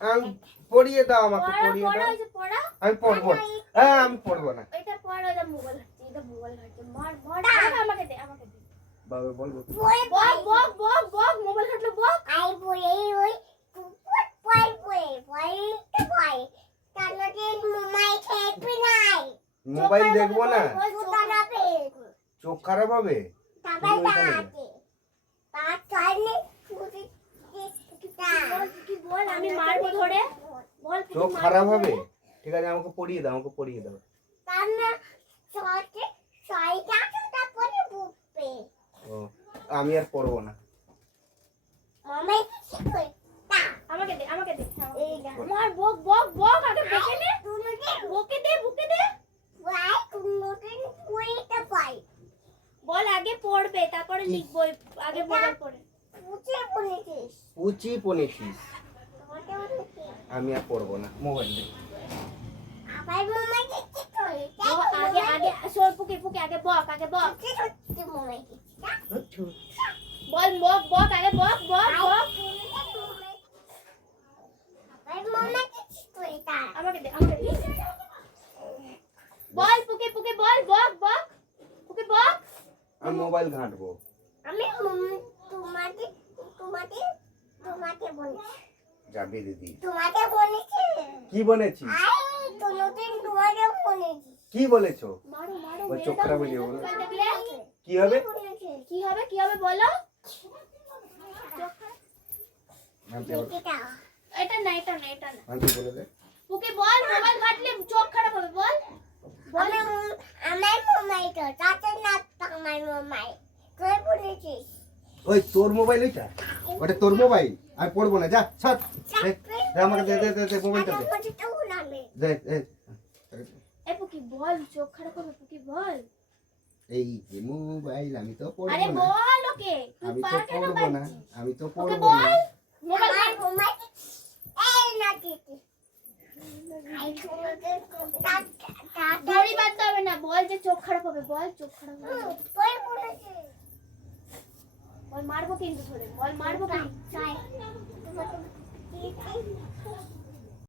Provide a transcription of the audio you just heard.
আমি পড়িয়ে দাও আমাকে, পড়িয়ে দাও। আমি পড়বো না। হ্যাঁ আমি পড়বো না। এটা পড়ো, এটা মোবাইল হচ্ছে, এটা মোবাইল হচ্ছে। মার মার আমাকে দে, আমাকে দে। বাবা বলবো বক বক বক বক মোবাইল হাঁটলো বক। আই বই ওই পয় তো পয় তাহলে মোবাইল খেলবি নাই। মোবাইল দেখবো না, সুতাটা পেয়ে চোখ খারাপ হবে। তারপর তাতে তার চাইলে ছুটি কি বল, আমি মারবো ধরে। বল চোখ খারাপ হবে। ঠিক আছে আমাকে পড়িয়ে দাও, আমাকে পড়িয়ে দাও। তার না ছয়টা ছয়টা পরে বুঝবে। ও আমি আর পড়বো না। মামাই কি করে তা আমাকে দে, আমাকে দে। এই না মার বক বক বক, আগে বকে দে, তুমি যে বকে দে, বকে দে। ওয়াই তুমি পয়টা পাই বল আগে পড়বে, তারপরে লিখবো। আগে মোবাইল পড়ে। বুঝে বলেছিস পুচি পনেছিস। তোমাকে বলেছি আমি আর পড়বো না, মোবাইল দে। আবার মামাই কি করে আগে আগে সর, পুকে পুকে আগে বক, আগে বক। কি করতে মামাই কি বল বক বক, আগে বক বক বক। আবার মামাই কি করে তা আমাকে দে, আমাকে দে। বল পুকে পুকে বল, বক বক, পুকে বক। আমি মোবাইল ঘাঁটবো। আমি তোমাকে তোমাকে তোমাকে বলেছি যাবে দিদি। তোমাকে বলেছি কি বলেছি? আই তোমাকে তোমাকে বলেছি কি বলেছো? মারো মারো, ওই মেরে চোখ দাও, খারাপ হয়ে মেরে যাবে। দাও, দেখলে? কি হবে? কি হবে, কি হবে বলো। আনতে বলে। এটা এটা না, এটা না, এটা না। আনতে বলে দে। পুকে বল, মোবাইল ঘাটলে চোখ খারাপ হবে, বল। বলে আমার মামাই তো তাতে না আমার মামাই তুই বলেছিস ওই তোর মোবাইল ওইটা? ওটা তোর মোবাইল। আমি পড়বো না, যা ছাড়। দে, দে আমাকে দে দে দে দে মোবাইলটা দে। দে এ পুকি বল, চোখ খারাপ হবে, পুকি বল। এই যে মোবাইল, আমি তো আরে পড়বো না। বল ওকে, তুই আমি তো পার কেন পড়বো না, পাচ্ছিস? আমি তো ওকে পড়বো বল, না। মোবাইল আমার ঘাট। মামাই এই না দিদি আই তোমাকে দড়ি বাঁধতে হবে না, বল যে চোখ খারাপ হবে, বল চোখ খারাপ হবে। তুই বলেছিস বল মারবো কিন্তু ধরে, বল মারবো কিন্তু। চাই তোমাকে